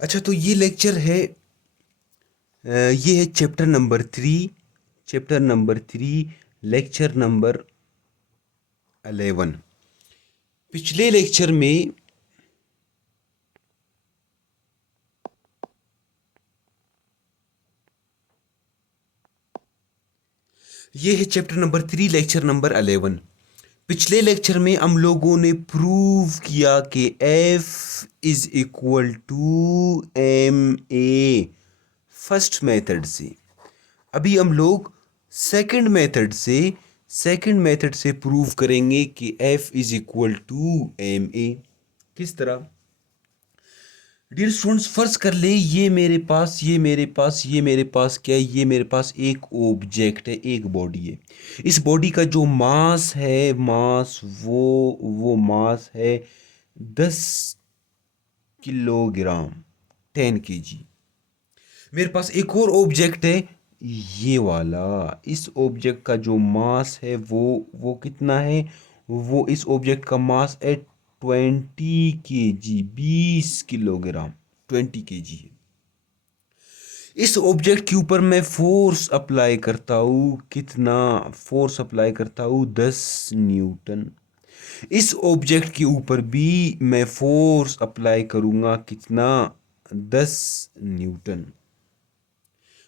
अच्छा, तो ये लेक्चर है, ये है चैप्टर नंबर 3, लेक्चर नंबर 11। पिछले लेक्चर में ये है चैप्टर नंबर 3, लेक्चर नंबर 11। पिछले लेक्चर में हम लोगों ने प्रूव किया कि F is equal to M A first method से। अभी हम लोग सेकंड मेथड से प्रूव करेंगे कि F is equal to M A. किस तरह? डियर स्टूडेंट्स, फर्ज कर ले ये मेरे पास क्या है, ये मेरे पास एक ऑब्जेक्ट है, एक बॉडी है। इस बॉडी का जो मास है, वो मास है 10 किलोग्राम, 10 kg। मेरे पास एक और ऑब्जेक्ट है, ये वाला। इस ऑब्जेक्ट का जो मास है वो कितना है? वो इस ऑब्जेक्ट का मास है 20 kg, 20 किलोग्राम, 20 kg है। इस ऑब्जेक्ट के ऊपर मैं फोर्स अप्लाई करता हूँ, कितना फोर्स अप्लाई करता हूँ? 10 न्यूटन। इस ऑब्जेक्ट के ऊपर भी मैं फोर्स अप्लाई करूँगा, कितना? 10 newton.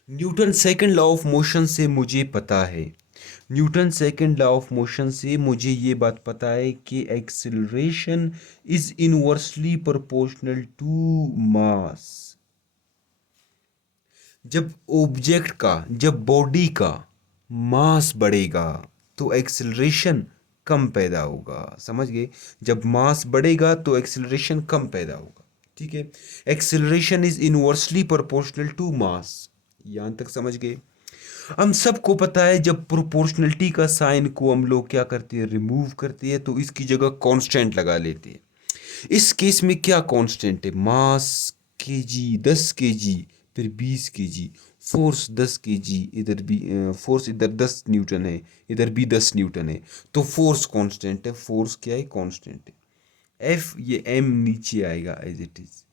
Newton second law of motion से मुझे पता है, Newton second law of motion से मुझे ये बात पता है कि acceleration is inversely proportional to mass. जब बॉडी का मास बढ़ेगा तो एक्सिलरेशन कम पैदा होगा। समझ गए? जब मास बढ़ेगा तो एक्सिलरेशन कम पैदा होगा। ठीक है? Acceleration is inversely proportional to mass. यहां तक समझ गए? हम सबको पता है, जब प्रोपोर्शनलिटी का साइन को हम लोग क्या करते हैं, रिमूव करते हैं, तो इसकी जगह कांस्टेंट लगा लेते हैं। इस केस में क्या कांस्टेंट है? मास केजी, 10 kg, फिर 20 kg। फोर्स 10 kg, इधर भी फोर्स, इधर 10 न्यूटन है, इधर भी 10 न्यूटन है। तो फोर्स कांस्टेंट है, फोर्स क्या है? कांस्टेंट है। एफ, ये एम नीचे आएगा एज इट इज।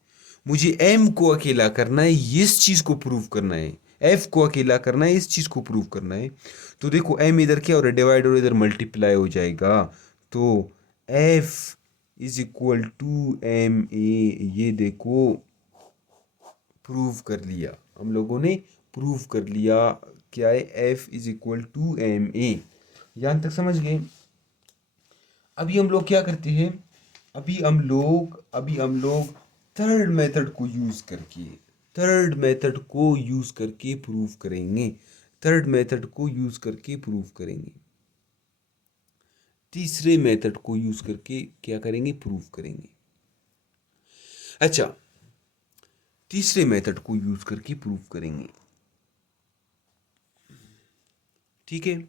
मुझे एम को अकेला करना है, इस चीज को प्रूव करना है। एफ को अकेला करना है, इस चीज को प्रूव करना है। तो देखो, एम इधर क्या हो रहा है? डिवाइड और इधर मल्टीप्लाई हो जाएगा। तो F is equal to M A. ये देखो, प्रूव कर लिया हम लोगों ने, प्रूव कर लिया। क्या है? F is equal to M A. यहां तक समझ गए? अभी हम लोग क्या करते हैं? अभी हम लोग थर्ड मेथड को यूज करके प्रूव करेंगे। तीसरे मेथड को यूज करके क्या करेंगे? प्रूव करेंगे। अच्छा, तीसरे मेथड को यूज करके प्रूव करेंगे। ठीक है?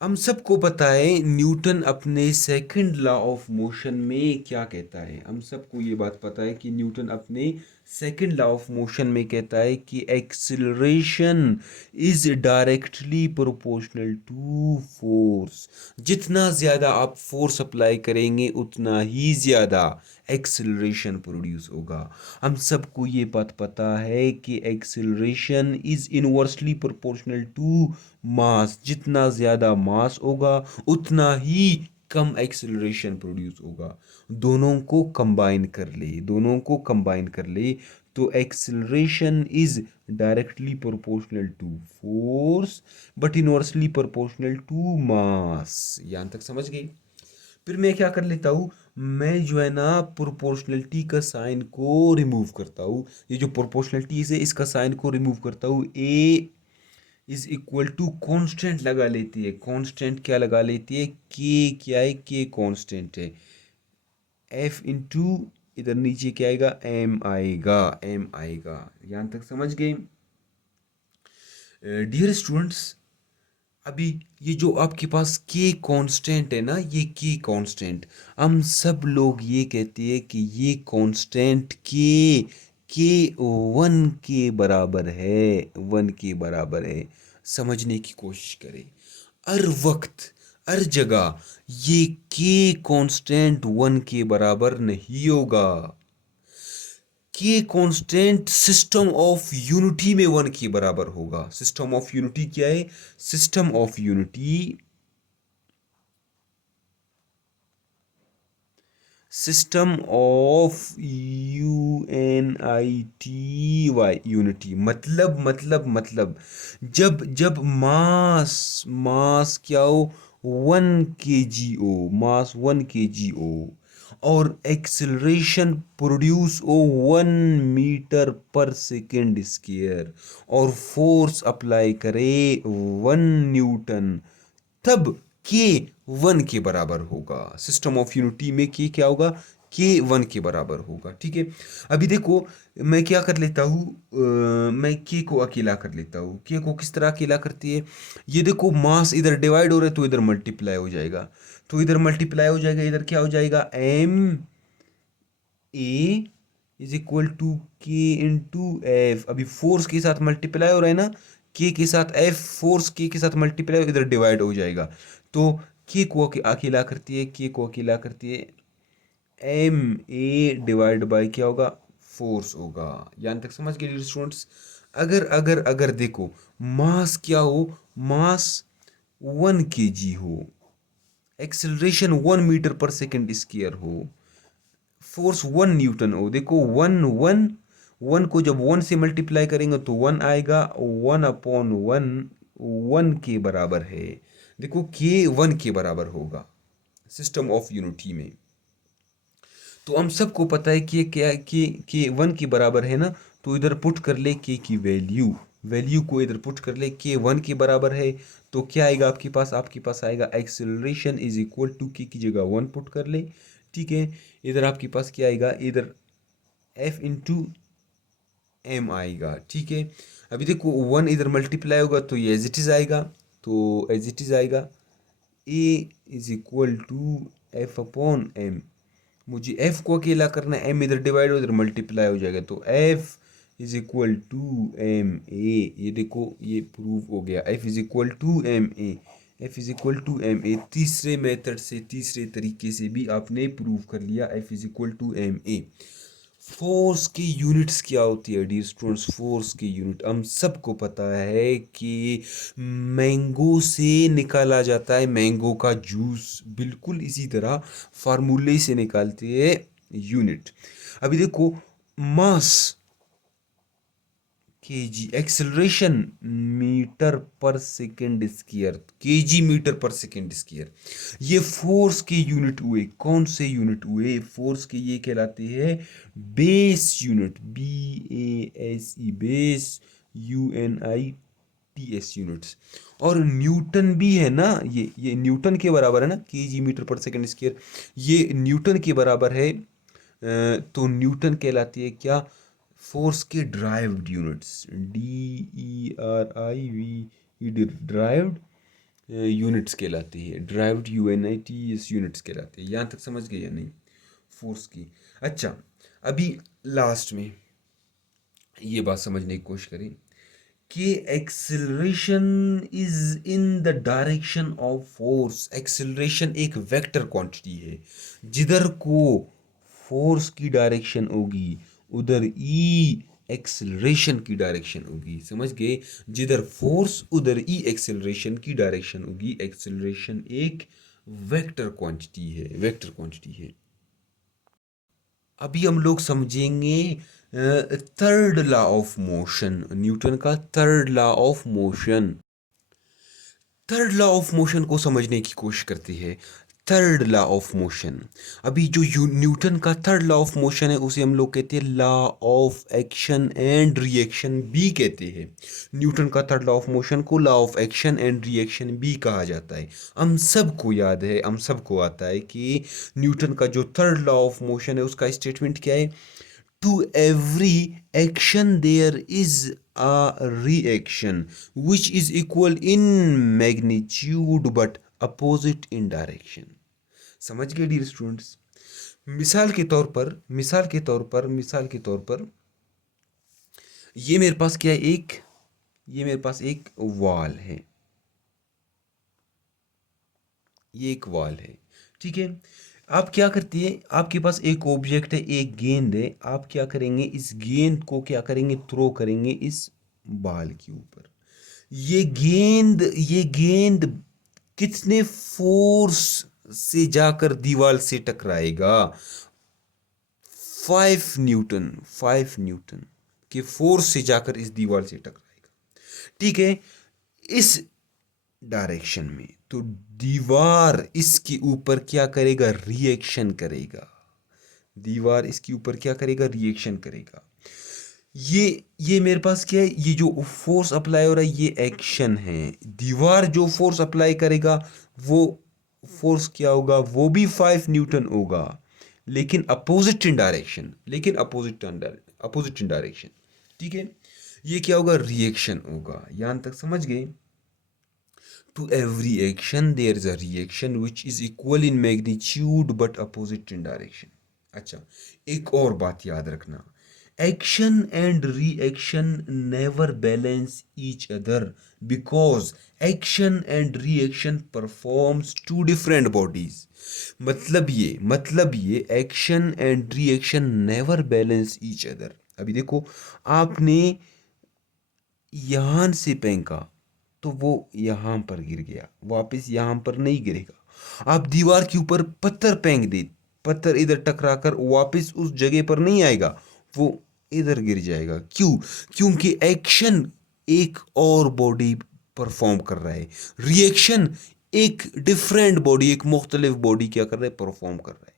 हम सबको पता है, न्यूटन अपने सेकंड लॉ ऑफ मोशन में क्या कहता है? हम सबको ये बात पता है कि न्यूटन अपने सेकंड लॉ ऑफ मोशन में कहता है कि acceleration is directly proportional to force. जितना ज़्यादा आप फोर्स अप्लाई करेंगे, उतना ही ज़्यादा एक्सिलरेशन प्रोड्यूस होगा। हम सबको ये बात पता है कि acceleration is inversely proportional to mass. जितना ज़्यादा मास होगा, उतना ही कम एक्सिलरेशन प्रोड्यूस होगा। दोनों को कंबाइन कर ले तो acceleration is directly proportional to force but inversely proportional to mass. यहां तक समझ गए? फिर मैं क्या कर लेता हूँ, मैं जो है ना प्रोपोर्शनलिटी का साइन को रिमूव करता हूँ। ये जो प्रोपोर्शनलिटी है, इसका साइन को रिमूव करता हूँ। ए इज इक्वल टू कांस्टेंट लगा लेती है। कांस्टेंट क्या लगा लेती है? के। क्या है? के कांस्टेंट है। एफ इंटू, इधर नीचे क्या आएगा? एम आएगा। यहाँ तक समझ गए? डियर स्टूडेंट्स, अभी ये जो आपके पास के कांस्टेंट है ना, ये के कांस्टेंट, हम सब लोग ये कहते हैं कि ये कांस्टेंट के 1 के बराबर है। समझने की कोशिश करें। हर वक्त, हर जगह ये के कांस्टेंट 1 के बराबर नहीं होगा। के कांस्टेंट सिस्टम ऑफ यूनिटी में 1 के बराबर होगा। सिस्टम ऑफ यूनिटी क्या है? System of unity, system of UNITY, unity, मतलब जब जब मास मास क्या हो? 1 kgo, मास 1 kgo, और एक्सिलरेशन प्रोड्यूस हो 1 मीटर पर सेकेंड स्क्वायर, और फोर्स अप्लाई करे 1 न्यूटन, तब के 1 के बराबर होगा। सिस्टम ऑफ यूनिटी में के क्या होगा? के 1 के बराबर होगा। ठीक है, अभी देखो मैं क्या कर लेता हूँ, मैं के को अकेला कर लेता हूँ। के को किस तरह अकेला करती है? ये देखो मास इधर डिवाइड हो रहा है तो इधर मल्टीप्लाई हो जाएगा, तो इधर मल्टीप्लाई हो जाएगा, इधर क्या हो जाएगा? MA = K × F। अभी फोर्स के साथ मल्टीप्लाई हो रहा है ना, के साथ F, फोर्स के साथ मल्टीप्लाई इधर डिवाइड हो जाएगा, तो के को अकेला करती है, के को अकेला करती है, MA/, क्या होगा? फोर्स होगा। यहाँ तक समझ गए स्टूडेंट्स? अगर अगर अगर देखो मास क्या हो? मास 1 kg हो, एक्सेलरेशन 1 मीटर पर सेकेंड स्क्वायर हो, फोर्स 1 न्यूटन हो। देखो 1 को जब 1 से मल्टीप्लाई करेंगे तो 1 आएगा, 1/1 1 के बराबर है। देखो के 1 के बराबर होगा सिस्टम ऑफ यूनिटी में। तो हम सबको पता है कि ये क्या, कि 1 के बराबर है ना, तो इधर पुट कर ले के की वैल्यू, वैल्यू को इधर पुट कर ले, के 1 के बराबर है, तो क्या आएगा आपके पास? आपके पास आएगा एक्सेलरेशन इज इक्वल टू के की जगह 1 पुट कर ले। ठीक है, इधर आपके पास क्या आएगा? इधर F × m आएगा। ठीक है, अभी देखो 1 इधर मल्टीप्लाई होगा तो ये एज इट इज आएगा, तो एज इट इज आएगा A = F/m। मुझे F को अकेला करना है, M इधर डिवाइड हो इधर मल्टीप्लाई हो जाएगा, तो F = ma। ये देखो ये प्रूव हो गया, F = ma, F = ma। तीसरे मेथड से, तीसरे तरीके से भी आपने प्रूव कर लिया F = ma। फोर्स की यूनिट्स क्या होती है डियर स्टूडेंट्स? फोर्स की यूनिट हम सबको पता है कि मैंगो से निकाला जाता है, मैंगो का जूस, बिल्कुल इसी तरह फार्मूले से निकालते हैं यूनिट। अभी देखो मास केजी, एक्सेलरेशन मीटर पर सेकेंड स्क्वायर, केजी मीटर पर सेकेंड स्क्वायर, ये फोर्स के यूनिट हुए। कौन से यूनिट हुए फोर्स के? ये कहलाते हैं base unit, BASE, base, UNITS units. और न्यूटन भी है ना, ये न्यूटन के बराबर है ना, केजी मीटर पर सेकेंड स्क्वायर, ये न्यूटन के बराबर है। तो न्यूटन कहलाती है क्या? फोर्स के derived units, DERIVED, derived units कहलाती है, ड्राइव्ड UNITS यूनिट्स कहलाती है। यहाँ तक समझ गए या नहीं फोर्स की? अच्छा, अभी लास्ट में ये बात समझने की कोशिश करें कि acceleration is in the direction of force. Acceleration एक वेक्टर क्वांटिटी है, जिधर को फोर्स की डायरेक्शन होगी उधर ई एक्सेलरेशन की डायरेक्शन होगी। समझ गए? जिधर फोर्स उधर ई एक्सेलरेशन की डायरेक्शन होगी। एक्सेलरेशन एक वेक्टर क्वांटिटी है, वेक्टर क्वांटिटी है। अभी हम लोग समझेंगे third law of motion, Newton का third law of motion. Third law of motion को समझने की कोशिश करते हैं। थर्ड लॉ ऑफ मोशन, अभी जो न्यूटन का थर्ड लॉ ऑफ मोशन है उसे हम लोग कहते हैं law of action and reaction भी कहते हैं। न्यूटन का थर्ड लॉ ऑफ मोशन को law of action and reaction भी कहा जाता है। हम सबको याद है, हम सबको आता है कि न्यूटन का जो थर्ड लॉ ऑफ मोशन है उसका स्टेटमेंट क्या है? To every action there is a reaction which is equal in magnitude but opposite in direction। समझ गए डियर स्टूडेंट्स? मिसाल के तौर पर ये मेरे पास क्या है? ये मेरे पास एक वॉल है, ये एक वॉल है। ठीक है, आप क्या करती है, आपके पास एक ऑब्जेक्ट है, एक गेंद है, आप क्या करेंगे, इस गेंद को क्या करेंगे, थ्रो करेंगे इस बॉल के ऊपर। ये गेंद कितने फोर्स से जाकर दीवार से टकराएगा? 5 न्यूटन, 5 न्यूटन के फोर्स से जाकर इस दीवार से टकराएगा। ठीक है, इस डायरेक्शन में तो दीवार इसके ऊपर क्या करेगा, रिएक्शन करेगा। दीवार इसके ऊपर क्या करेगा, रिएक्शन करेगा। ये मेरे पास क्या है, ये जो फोर्स अप्लाई हो रहा है ये एक्शन है। दीवार जो फोर्स अप्लाई करेगा वो फोर्स क्या होगा, वो भी 5 न्यूटन होगा, लेकिन opposite in direction, opposite in direction. ठीक है, ये क्या होगा, रिएक्शन होगा। यहां तक समझ गए? To every action there is a reaction which is equal in magnitude but opposite in direction. अच्छा, एक और बात याद रखना, action and reaction never balance each other because action and reaction performs to different bodies. मतलब ये action and reaction never balance each other. अभी देखो, आपने यहां से फेंका तो वो यहां पर गिर गया, वापस यहां पर नहीं गिरेगा। आप दीवार के ऊपर पत्थर फेंक दे, पत्थर इधर टकरा कर वापस उस जगह पर नहीं आएगा, वो इधर गिर जाएगा। क्यों? क्योंकि एक्शन एक और बॉडी परफॉर्म कर रहा है, रिएक्शन एक डिफरेंट बॉडी, एक मुख्तलिफ बॉडी क्या कर रहा है, परफॉर्म कर रहा है।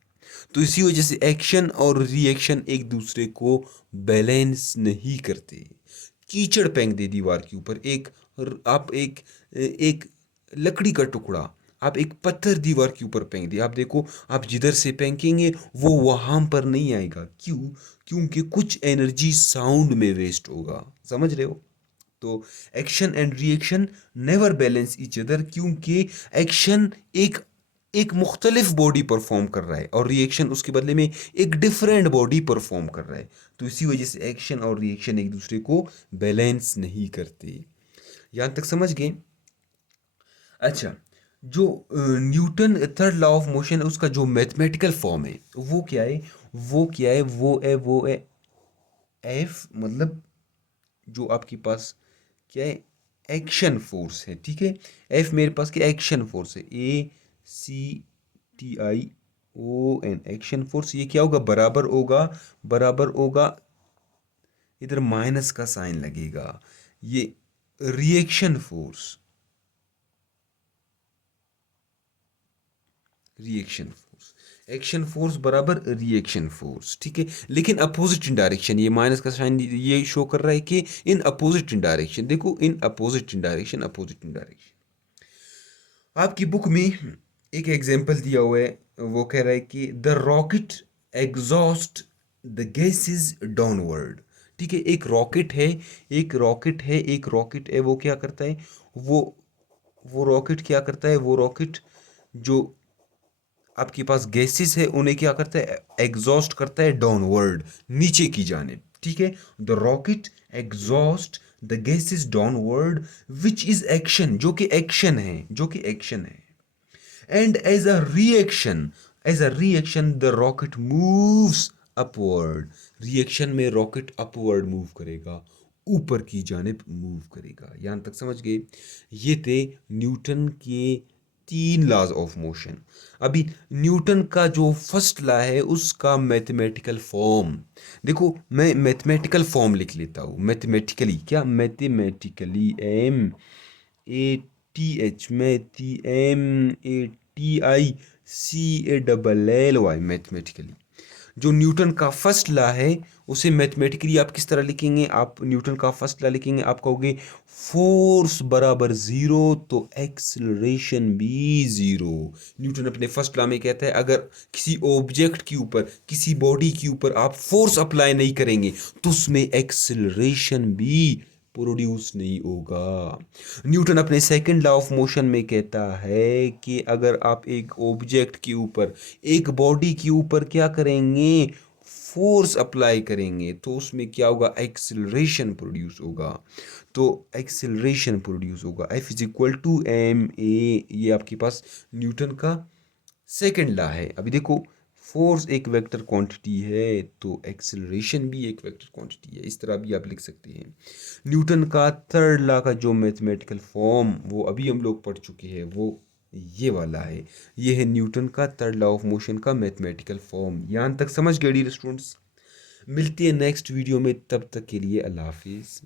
तो इसी वजह से एक्शन और रिएक्शन एक दूसरे को बैलेंस नहीं करते। कीचड़ फेंक दे दीवार के ऊपर, आप एक लकड़ी का टुकड़ा, आप एक पत्थर दीवार के ऊपर फेंक दिया, आप देखो, आप जिधर से फेंकेंगे वो वहां पर नहीं आएगा। क्यों? क्योंकि कुछ एनर्जी साउंड में वेस्ट होगा। समझ रहे हो? तो action and reaction never balance each other, क्योंकि एक्शन एक एक मुख्तलिफ बॉडी परफॉर्म कर रहा है और रिएक्शन उसके बदले में एक डिफरेंट बॉडी परफॉर्म कर रहा है। तो इसी वजह से एक्शन और रिएक्शन एक दूसरे को बैलेंस नहीं करते। यहां तक समझ गए? अच्छा, जो Newton third law of motion है उसका जो मैथमेटिकल फॉर्म है वो क्या है, वो है एफ, मतलब जो आपके पास क्या है, एक्शन फोर्स है। ठीक है, एफ मेरे पास क्या, एक्शन फोर्स है, ACTION, एक्शन फोर्स। ये क्या होगा, बराबर होगा, इधर माइनस का साइन लगेगा, ये reaction force, reaction force, action force बराबर रिएक्शन फोर्स। ठीक है, लेकिन अपोजिट इन डायरेक्शन, ये माइनस का साइन ये शो कर रहा है कि इन अपोजिट इन डायरेक्शन। देखो, in opposite in direction, opposite in direction. आपकी बुक में एक एग्जांपल दिया हुआ है, वो कह रहा है कि the rocket exhaust the gases downward. ठीक है, एक रॉकेट है, वो क्या करता है, वो वो रॉकेट क्या करता है, वो रॉकेट जो आपके पास गैसेस है उन्हें क्या करता है, एग्जॉस्ट करता है डाउनवर्ड, नीचे की जानिब। ठीक है, the rocket exhaust the gases downward which is action, जो कि एक्शन है। And as a reaction the rocket moves upward. Reaction में रॉकेट अपवर्ड मूव करेगा, ऊपर की जानिब मूव करेगा। यहां तक समझ गए? ये थे न्यूटन के 3 लॉज ऑफ मोशन। अभी न्यूटन का जो फर्स्ट लॉ है उसका मैथमेटिकल फॉर्म देखो, मैं मैथमेटिकल फॉर्म लिख लेता हूँ। मैथमेटिकली क्या, मैथमेटिकली MATHMATICALLY, मैथमेटिकली। जो न्यूटन का फर्स्ट लॉ है उसे मैथमेटिकली आप किस तरह लिखेंगे, आप न्यूटन का फर्स्ट लॉ लिखेंगे, आप कहोगे फोर्स बराबर जीरो तो एक्सिलरेशन भी जीरो। न्यूटन अपने फर्स्ट लॉ में कहता है अगर किसी ऑब्जेक्ट के ऊपर, किसी बॉडी के ऊपर आप फोर्स अप्लाई नहीं करेंगे तो उसमें एक्सिलरेशन भी प्रोड्यूस नहीं होगा। न्यूटन अपने सेकंड लॉ ऑफ मोशन में कहता है कि अगर आप एक ऑब्जेक्ट के ऊपर, एक बॉडी के ऊपर क्या करेंगे, फोर्स अप्लाई करेंगे तो उसमें क्या होगा, एक्सिलरेशन प्रोड्यूस होगा। तो एक्सिलरेशन प्रोड्यूस होगा, F is equal to M A, ये आपके पास न्यूटन का सेकंड लॉ है, अभी देखो फोर्स एक वेक्टर क्वांटिटी है तो एक्सेलरेशन भी एक वेक्टर क्वांटिटी है, इस तरह भी आप लिख सकते हैं। न्यूटन का थर्ड लॉ का जो मैथमेटिकल फॉर्म वो अभी हम लोग पढ़ चुके हैं, वो ये वाला है। ये है न्यूटन का थर्ड लॉ ऑफ मोशन का मैथमेटिकल फॉर्म। यहाँ तक समझ गए डियर स्टूडेंट्स? मिलती है नेक्स्ट वीडियो में, तब तक के लिए अल्लाह हाफिज़।